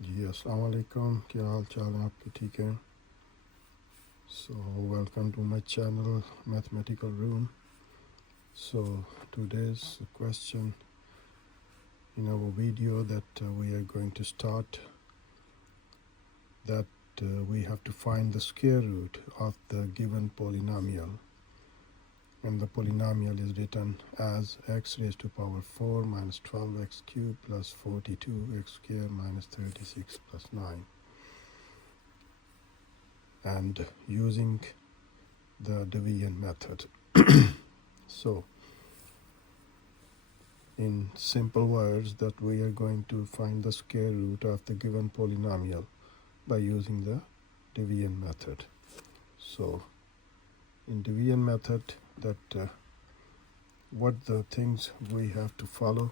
जी अस्सलाम वालेकुम, क्या हाल चाल है आपके? ठीक है. So welcome to my channel Mathematical Room. So today's question in our video that we are going to start, that we have to find the square root of the given polynomial, and the polynomial is written as x raised to power 4 minus 12x cubed plus 42x squared minus 36 plus 9, and using the division method. So in simple words, that we are going to find the square root of the given polynomial by using the division method. So in division method, that what the things we have to follow.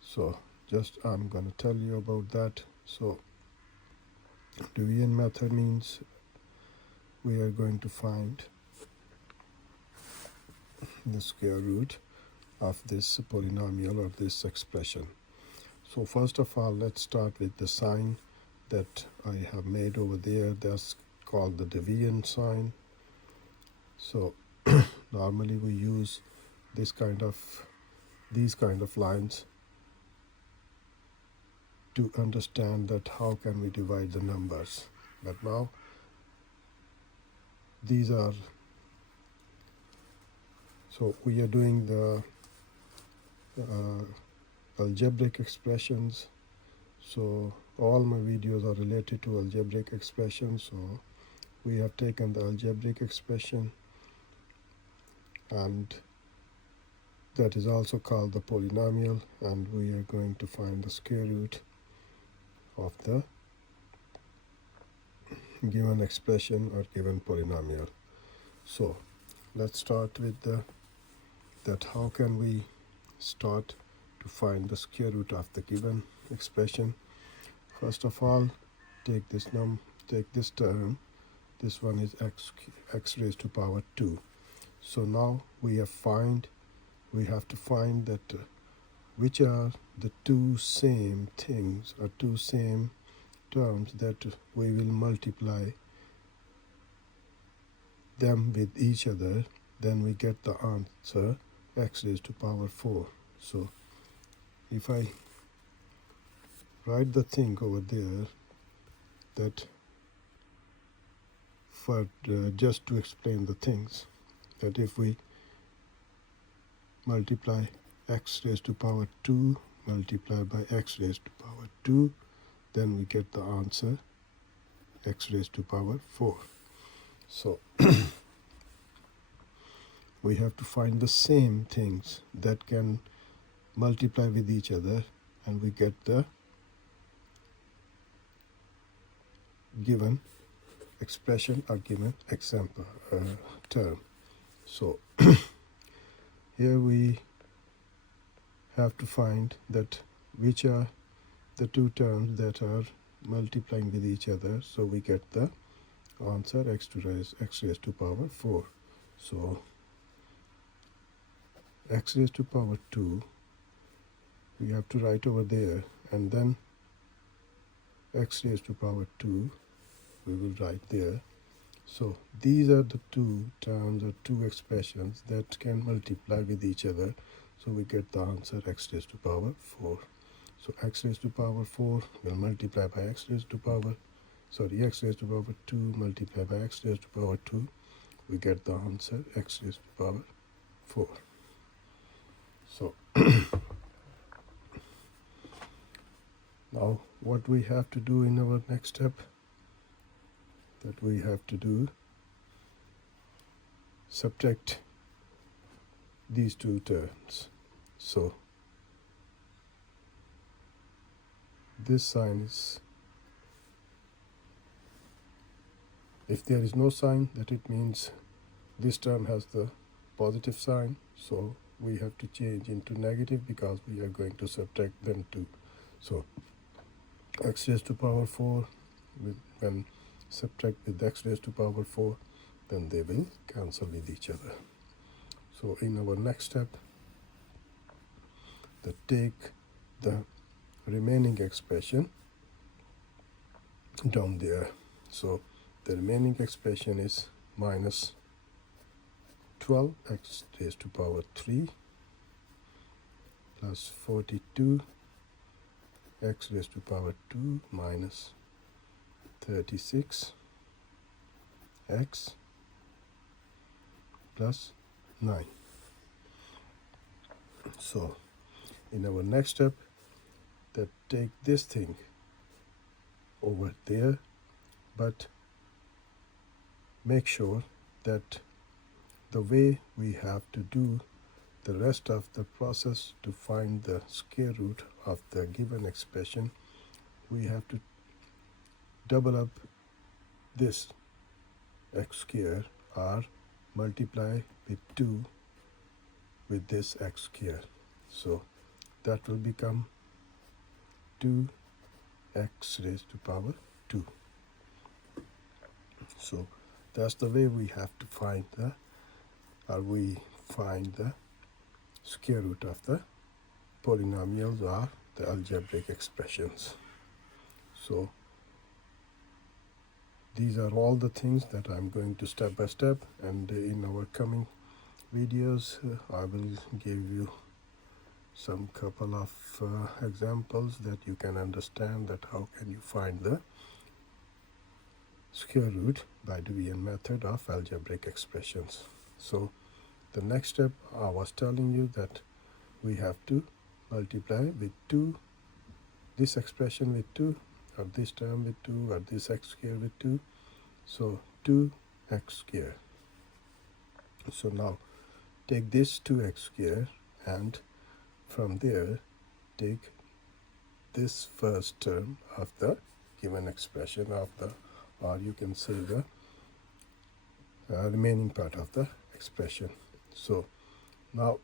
So just I'm going to tell you about that. So division method means we are going to find the square root of this polynomial or this expression. So first of all, let's start with the sign that I have made over there. That's called the division sign. So normally we use these kind of lines to understand that how can we divide the numbers. But now these are, so we are doing the algebraic expressions. So all my videos are related to algebraic expressions. So we have taken the algebraic expression, and that is also called the polynomial, and we are going to find the square root of the given expression or given polynomial. So let's start with that how can we start to find the square root of the given expression. First of all, take this term. This one is x raised to power 2. So now we have to find that which are the two same things or two same terms that we will multiply them with each other, then we get the answer x raised to power 4. So if I write the thing over there, that for just to explain the things, that if we multiply x raised to power 2 multiplied by x raised to power 2, then we get the answer x raised to power 4. So we have to find the same things that can multiply with each other, and we get the given expression or given example term. So here we have to find that which are the two terms that are multiplying with each other, so we get the answer x raised to power 4. So x raised to power 2 we have to write over there, and then x raised to power 2 we will write there. So these are the two terms or two expressions that can multiply with each other, so we get the answer x raised to power 4. So x raised to power 4 will multiply by x raised to power 2 multiplied by x raised to power 2, we get the answer x raised to power 4. So now what we have to do in our next step, that we have to do subtract these two terms. So this sign is, if there is no sign, that it means this term has the positive sign, so we have to change into negative because we are going to subtract them too. So x raised to power 4 when subtract with x raised to power 4, then they will cancel with each other. So in our next step, take the remaining expression down there. So the remaining expression is minus 12x raised to power 3 plus 42 x raised to power 2 minus 36 x plus 9. So in our next step, that take this thing over there, but make sure that the way we have to do the rest of the process to find the square root of the given expression, we have to double up this x square or multiply with 2 with this x square. So that will become 2x raised to power 2. So that's the way we have to find the square root of the polynomials or the algebraic expressions. So these are all the things that I'm going to step by step, and in our coming videos I will give you some couple of examples that you can understand that how can you find the square root by Dewey's method of algebraic expressions. So the next step, I was telling you that we have to multiply with 2, this expression with 2, or this term with 2, or this x square with 2. So 2x square. So now take this 2x square and from there take this first term of the given expression of the, or you can say the remaining part of the expression. So now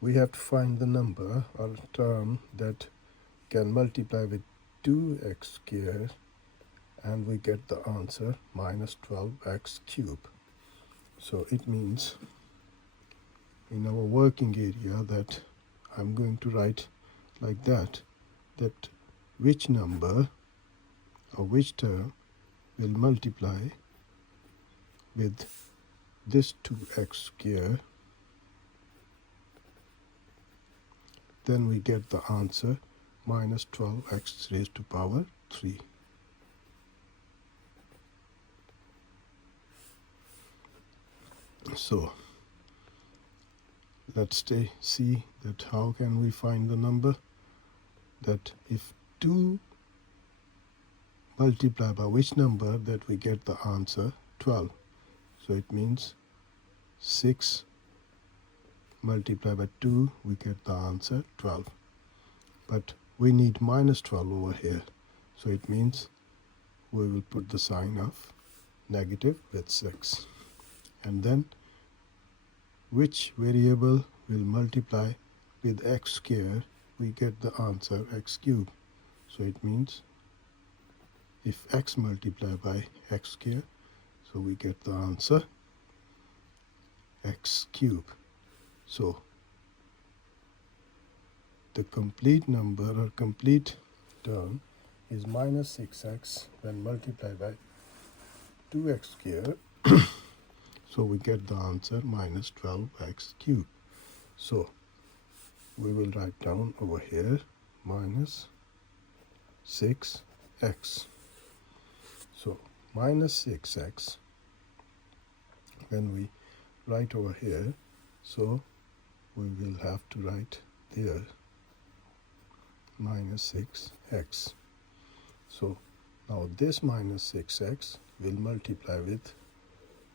we have to find the number or term that can multiply with 2x squared, and we get the answer minus 12x cubed. So it means in our working area that I'm going to write like that which number or which term will multiply with this 2x squared, then we get the answer minus 12x raised to power 3. So let's see that how can we find the number that if 2 multiply by which number that we get the answer 12. So it means 6 multiply by 2, we get the answer 12. But we need minus 12 over here. So it means we will put the sign of negative with 6. And then which variable will multiply with x squared, we get the answer x cubed. So it means if x multiply by x squared, so we get the answer x cubed. So the complete number or complete term is minus 6x when multiplied by 2x squared. So we get the answer minus 12x cubed. So we will write down over here minus 6x. So minus 6x when we write over here, so we will have to write there minus 6x. So now this minus 6x will multiply with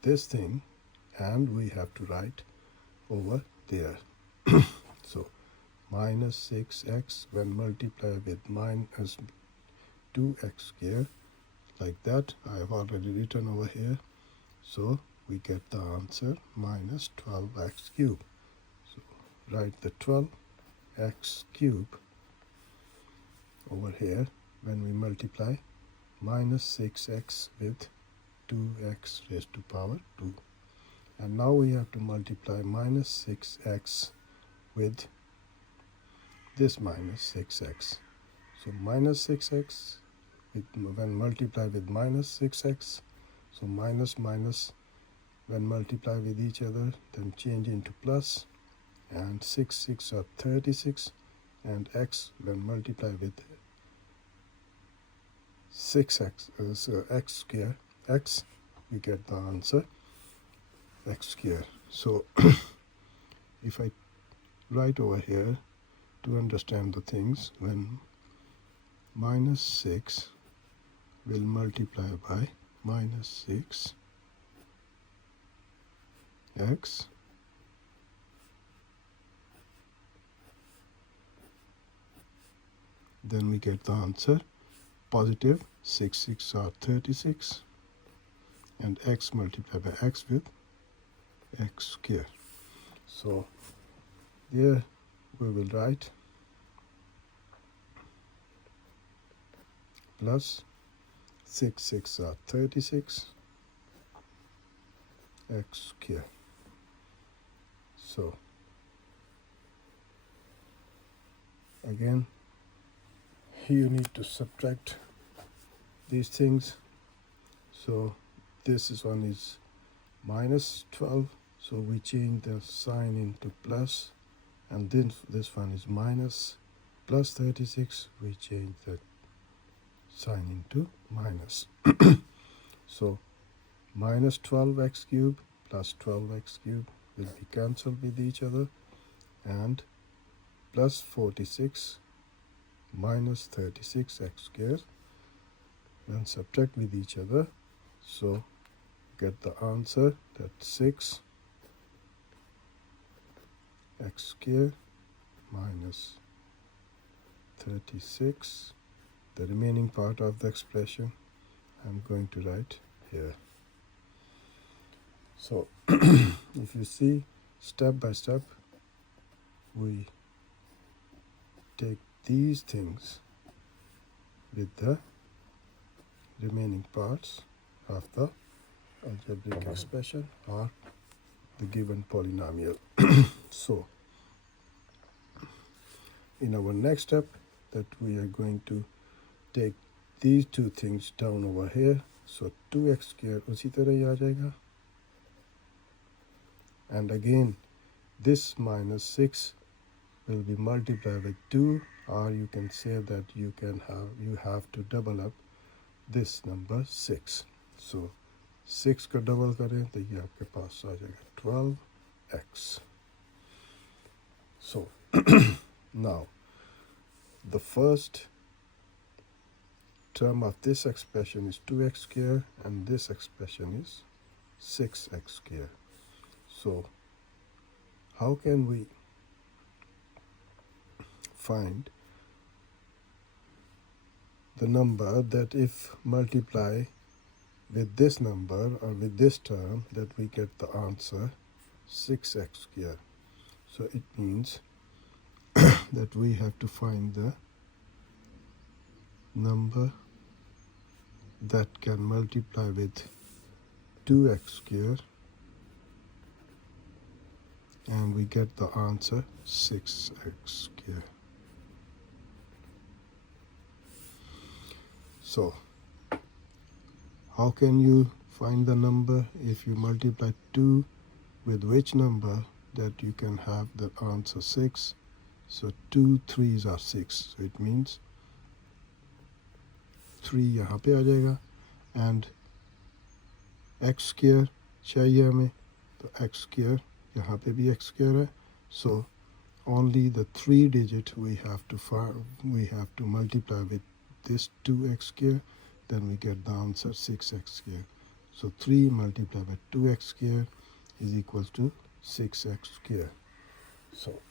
this thing, and we have to write over there. So minus 6x when multiplied with minus 2x squared, like that I have already written over here. So we get the answer minus 12x cubed. So write the 12x cubed over here when we multiply minus 6x with 2x raised to power 2. And now we have to multiply minus 6x with this minus 6x. So minus 6x when multiplied with minus 6x. So minus when multiplied with each other, then change into plus, and 6 are 36, and x when multiplied with 6x, so x square, x, we get the answer x square. So if I write over here to understand the things, when minus 6 will multiply by minus 6x, then we get the answer positive 6 are 36, and x multiplied by x with x square. So there we will write plus 6 are 36 x square. So again, you need to subtract these things. So this one is minus 12, so we change the sign into plus, and then this one is minus plus 36, we change the sign into minus. So minus 12x cubed plus 12x cubed will be cancelled with each other, and plus 46 minus 36x squared then subtract with each other. So get the answer that 6x squared minus 36. The remaining part of the expression I'm going to write here. So if you see, step by step, we take these things with the remaining parts of the algebraic expression or the given polynomial. So in our next step, that we are going to take these two things down over here. So 2x squared उसी तरह ही आ जाएगा, and again this minus 6 will be multiplied with 2, or you can say that you have to double up this number 6. So 6 का double करें तो ये आपके पास आ जाएगा 12x. So now the first term of this expression is 2x squared, and this expression is 6x squared. So how can we find the number that if multiply with this number or with this term, that we get the answer 6x squared? So it means that we have to find the number that can multiply with 2x squared, and we get the answer 6x squared. So how can you find the number if you multiply 2 with which number, that you can have the answer 6? So 2 3s are 6, so it means 3 यहाँ पे आ जाएगा, and x square चाहिए हमें, तो x square यहाँ पे भी x square है. So only the 3 digit we have to multiply with this 2x square, then we get the answer 6x square. So 3 multiplied by 2x square is equals to 6x square. So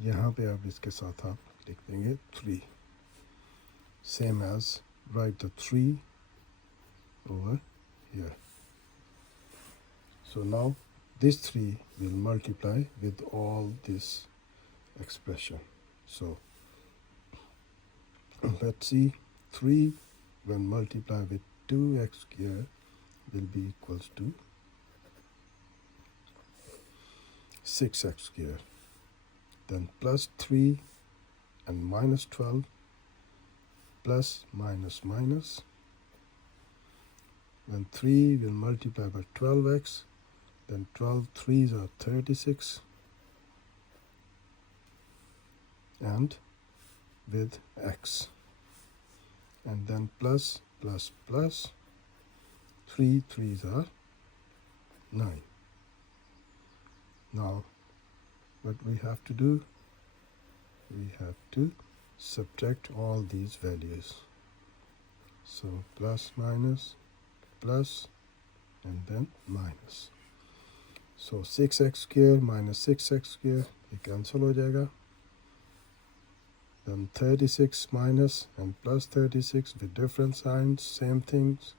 यहाँ पे आप इसके साथ आप लिख देंगे 3, same as write the 3 over here. So now this 3 will multiply with all this expression. So let's see, 3 when multiplied with 2x squared will be equals to 6x squared. Then plus 3 and minus 12 plus minus minus. When 3 will multiply by 12x, then 12 3s are 36, and with x, and then plus plus plus, 3 3s are 9. Now what we have to do, we have to subtract all these values. So plus minus plus and then minus. So 6x square minus 6x square ये cancel हो जाएगा. Then 36 minus and plus 36 with different signs, same things,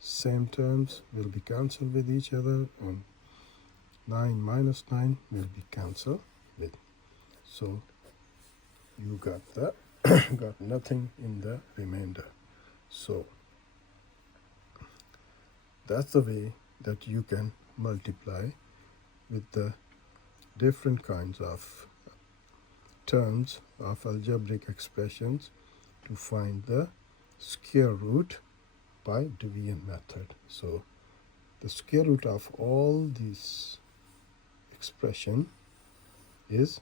same terms will be cancelled with each other, and 9 minus 9 will be cancelled with. So you got that, got nothing in the remainder. So that's the way that you can multiply with the different kinds of terms of algebraic expressions to find the square root by division method. So the square root of all these expression is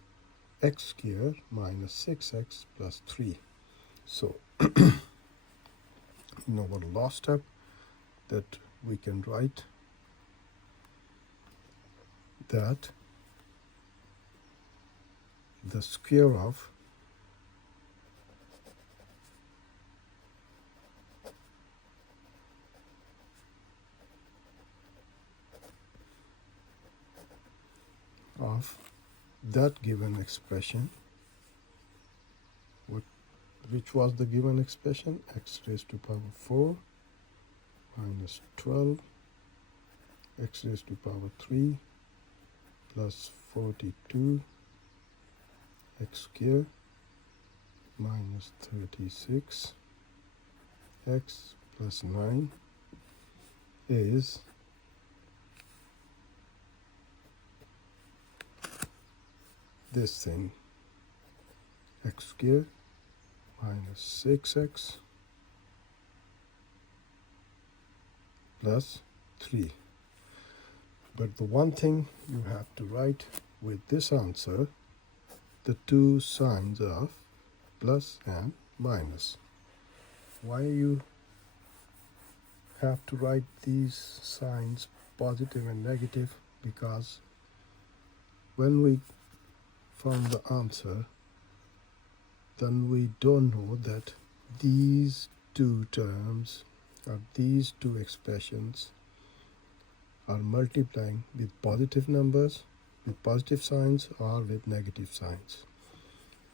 x squared minus 6x plus 3. So in our last step that we can write that the square of that given expression, which was the given expression, x raised to power 4 minus 12 x raised to power 3 plus 42 x squared minus 36 x plus 9 is this thing, x squared minus 6x plus 3. But the one thing you have to write with this answer, the two signs of plus and minus. Why you have to write these signs positive and negative? Because when we found the answer, then we don't know that these two terms or these two expressions are multiplying with positive numbers, with positive signs, or with negative signs.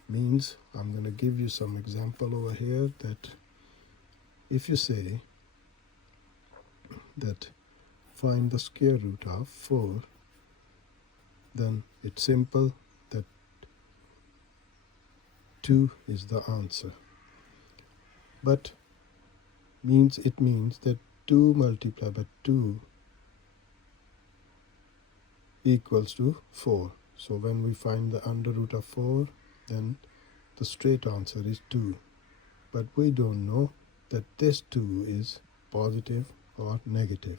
Means I'm going to give you some example over here that if you say that find the square root of 4, then it's simple that 2 is the answer. But it means that 2 multiplied by 2 equals to 4. So when we find the under root of 4, then the straight answer is 2. But we don't know that this 2 is positive or negative.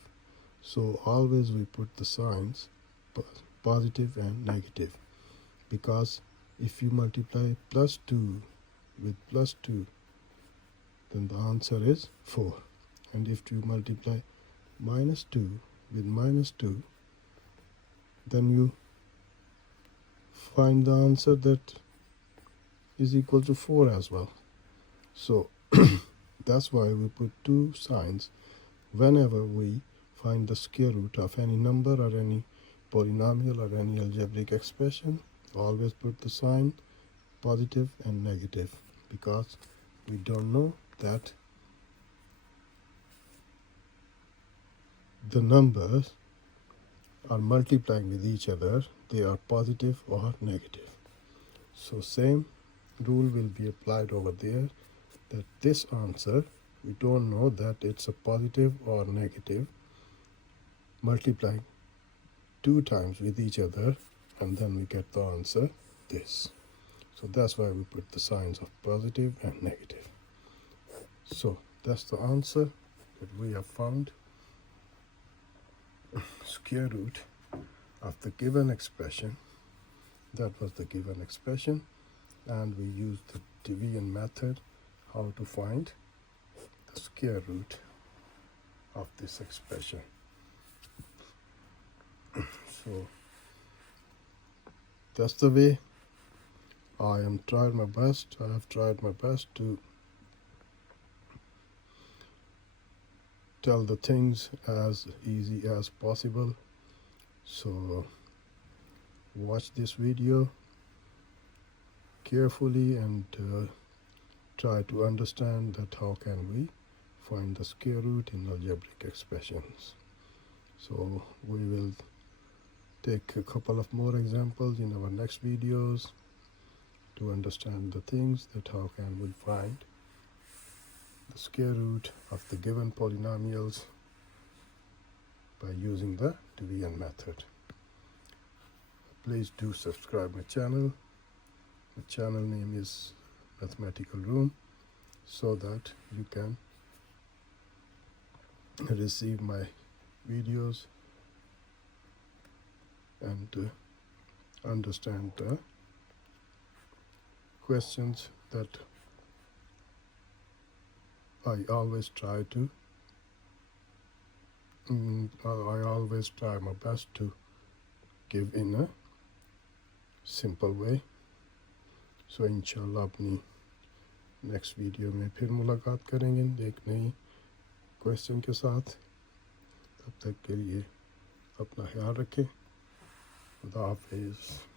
So always we put the signs positive and negative, because if you multiply plus 2 with plus 2, then the answer is 4. And if you multiply minus 2 with minus 2, then you find the answer that is equal to 4 as well. So that's why we put two signs whenever we find the square root of any number or any polynomial or any algebraic expression. Always put the sign positive and negative, because we don't know that the numbers are multiplying with each other, they are positive or negative. So same rule will be applied over there, that this answer we don't know that it's a positive or negative, multiplying 2 times with each other, and then we get the answer this. So that's why we put the signs of positive and negative. So that's the answer that we have found. Square root of the given expression. That was the given expression, and we used the division method how to find the square root of this expression. So that's the way I have tried my best to tell the things as easy as possible. So watch this video carefully and try to understand that how can we find the square root in algebraic expressions. So we will take a couple of more examples in our next videos to understand the things that how can we find the square root of the given polynomials by using the division method. Please do subscribe my channel. The channel name is Mathematical Room, so that you can receive my videos and understand the questions that I always try my best to give in a simple way. So इंशाल्लाह अपनी next video में फिर मुलाकात करेंगे एक नई question के साथ. तब तक के लिए अपना ख्याल रखें. खुदा हाफिज़.